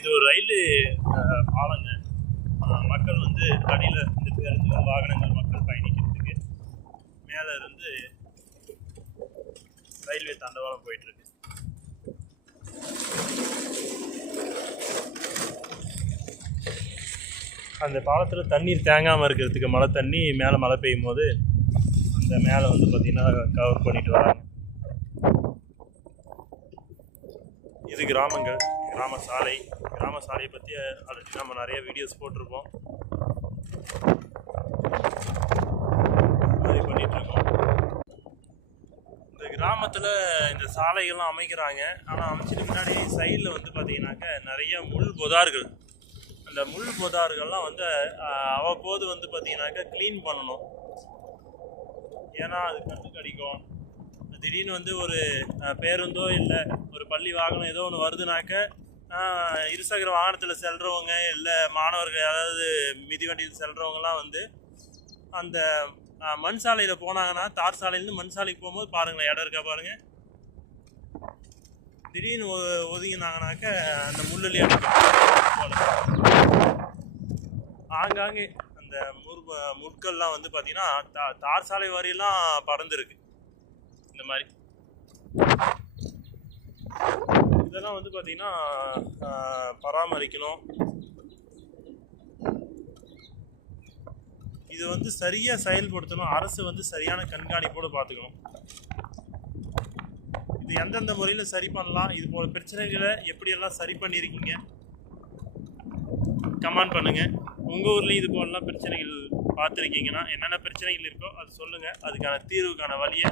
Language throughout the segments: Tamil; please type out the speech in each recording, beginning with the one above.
இது ஒரு ரயில்வே பாலங்க. மக்கள் வந்து அடியில் இந்த பேருந்து வாகனங்கள் மக்கள் பயணிக்கிறதுக்கு மேலே இருந்து ரயில்வே தண்டவாளம் போயிட்டுருக்கு. அந்த பாலத்தில் தண்ணீர் தேங்காமல் இருக்கிறதுக்கு மழை தண்ணி மேலே மழை பெய்யும் போது அந்த மேலே வந்து பார்த்திங்கன்னா கவர் பண்ணிட்டு வராங்க. இது கிராமங்கள், கிராம சாலையை பற்றி ஆல்ரெடி நம்ம நிறைய வீடியோஸ் போட்டிருப்போம். அது பண்ணிகிட்ருக்கோம். இந்த கிராமத்தில் இந்த சாலைகள்லாம் அமைக்கிறாங்க. ஆனால் அமைச்சதுக்கு முன்னாடி சைடில் வந்து பார்த்திங்கனாக்க நிறைய முள் புதார்கள், அந்த முள் புதார்கள்லாம் வந்து அவ்வப்போது வந்து பார்த்திங்கனாக்கா க்ளீன் பண்ணணும். ஏன்னா அது கண்டு கடிக்கும். திடீர்னு வந்து ஒரு பேருந்தோ இல்லை ஒரு பள்ளி வாகனம் ஏதோ ஒன்று வருதுனாக்க இருசக்கர வாகனத்தில் செல்றவங்க இல்லை மாணவர்கள் யாராவது மிதிவண்டியில் செல்றவங்கலாம் வந்து அந்த மண் சாலையில் போனாங்கன்னா, தார் சாலையிலேருந்து மண் சாலைக்கு போகும்போது பாருங்களேன், இடம் இருக்கா பாருங்கள். திடீர்னு ஒதுங்கினாங்கனாக்க அந்த முள்ளுலேயே ஆங்காங்கே அந்த முட்கள்லாம் வந்து பார்த்திங்கன்னா தார் சாலை வரையெல்லாம் பறந்துருக்கு. இந்த மாதிரி இதெல்லாம் வந்து பார்த்திங்கன்னா பராமரிக்கணும். இது வந்து சரியாக செயல்படுத்தணும். அரசு வந்து சரியான கண்காணிப்போடு பார்த்துக்கணும். இது எந்தெந்த முறையில் சரி பண்ணலாம், இது போல பிரச்சனைகளை எப்படியெல்லாம் சரி பண்ணியிருக்கீங்க கமெண்ட் பண்ணுங்கள். உங்கள் ஊர்லேயும் இது போலலாம் பிரச்சனைகள் பார்த்துருக்கீங்கன்னா என்னென்ன பிரச்சனைகள் இருக்கோ அது சொல்லுங்கள். அதுக்கான தீர்வுக்கான வழியை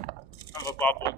நம்ம பார்ப்போம்.